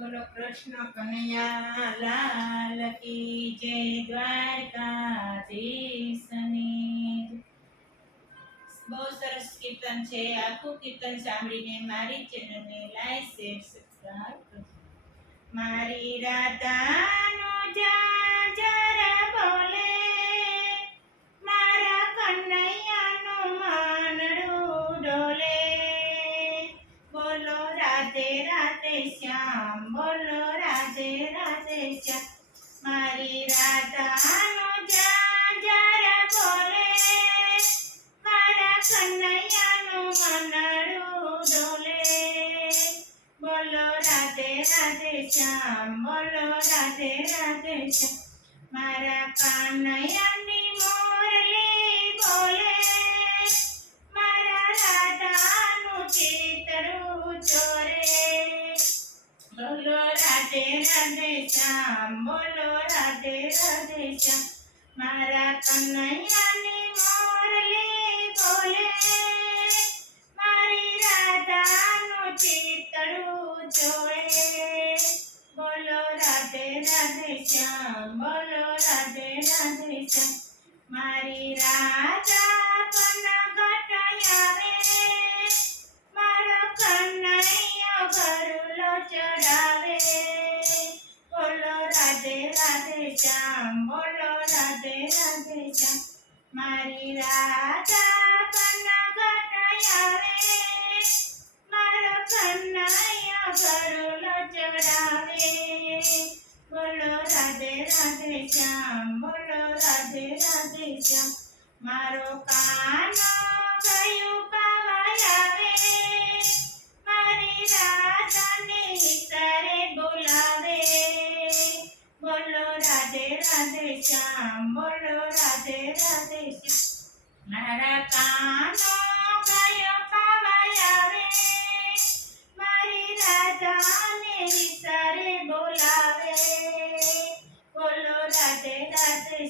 બોલો કૃષ્ણ કનૈયા લાલ કી જય દ્વારકાધીશની. બહુ સરસ કીર્તન છે, આખું કીર્તન સાંભળીને મારી ચેનલને લાઈક શેર સબસ્ક્રાઇબ કરજો. મારી રાધાનો જાજર રાધે શ્યામ મારી રાધાનો જાજર બોલે મારા કનૈયાનું મનડું ડોલે બોલો રાધે રાધે શ્યામ બોલો રાધે રાધે શ્યામ મારા કનૈયાની મોરલી બોલે મારા રાધાનું ચિતરું ચોરે બોલો રાધે રાધે શ્યામ, બોલો રાધે રાધે શ્યામ. મારા કનૈયાને મોરલી બોલે. મારી રાધાનું ચિતરું ચોરે બોલો રાધે રાધે શ્યામ, બોલો રાધે રાધે શ્યામ. મારી રાધા પણ ઘટાયાવે મારો કનૈયો ઘરલો ચડાવે. બોલો રાધે રાધે શ્યામ બોલો રાધે રાધે શ્યામ મારી રાધા પણ ઘટાયાવે મારો કનૈયો ગરુલો ચડાવે બોલો રાધે રાધે શ્યામ બોલો રાધે રાધે શ્યામ મારો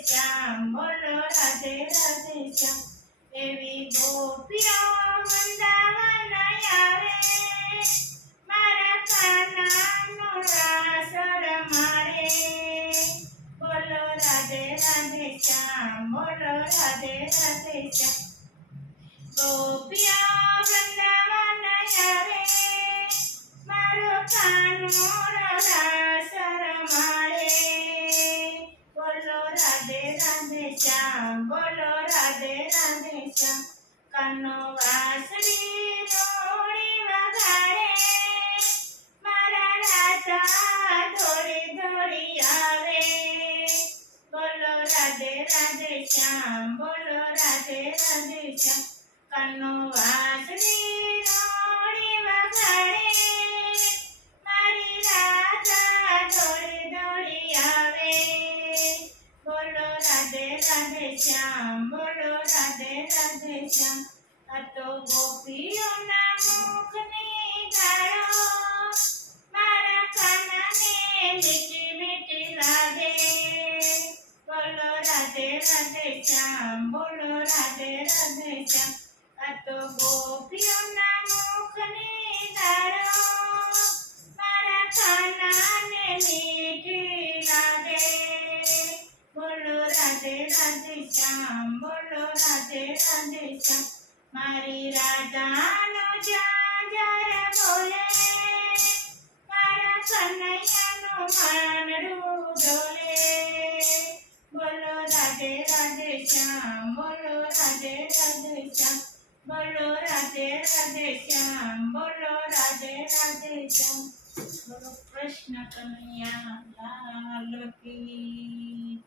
શ્યામ બોલો રાધે રાધે શ્યામ. એવી ગોપીઓ વૃંદાવન રાધે રાધે શ્યામ, બોલો રાધે રાધે શ્યામ. ગોપિયા વૃંદાવન આવે મારો કાનો રાસ રમાડે બોલો રાધે રાધે શ્યામ, બોલો રાધે રાધે શ્યામ. કાનો વાસળી વાસળી દોડી વગાડે મારી રાધા દોડી દોડી આવે બોલો રાધે રાધે શ્યામ બોલો રાધે રાધે શ્યામ આ મુખની ગાળો મારા કાનાને રાધે રાધે શ્યામ બોલો રાધે રાધે શ્યામ આ તો ગોપીઓના મુખની ગાળો મારા કાનાને મીઠી લાગે બોલો રાધે રાધે શ્યામ બોલો રાધે રાધે શ્યામ મારી રાધાનો રાધે રાધે શ્યામ, બોલો રાધે રાધે શ્યામ, બોલો રાધે રાધે શ્યામ, બોલો રાધે રાધે શ્યામ. બોલો કૃષ્ણ કન્યા, લાલ કી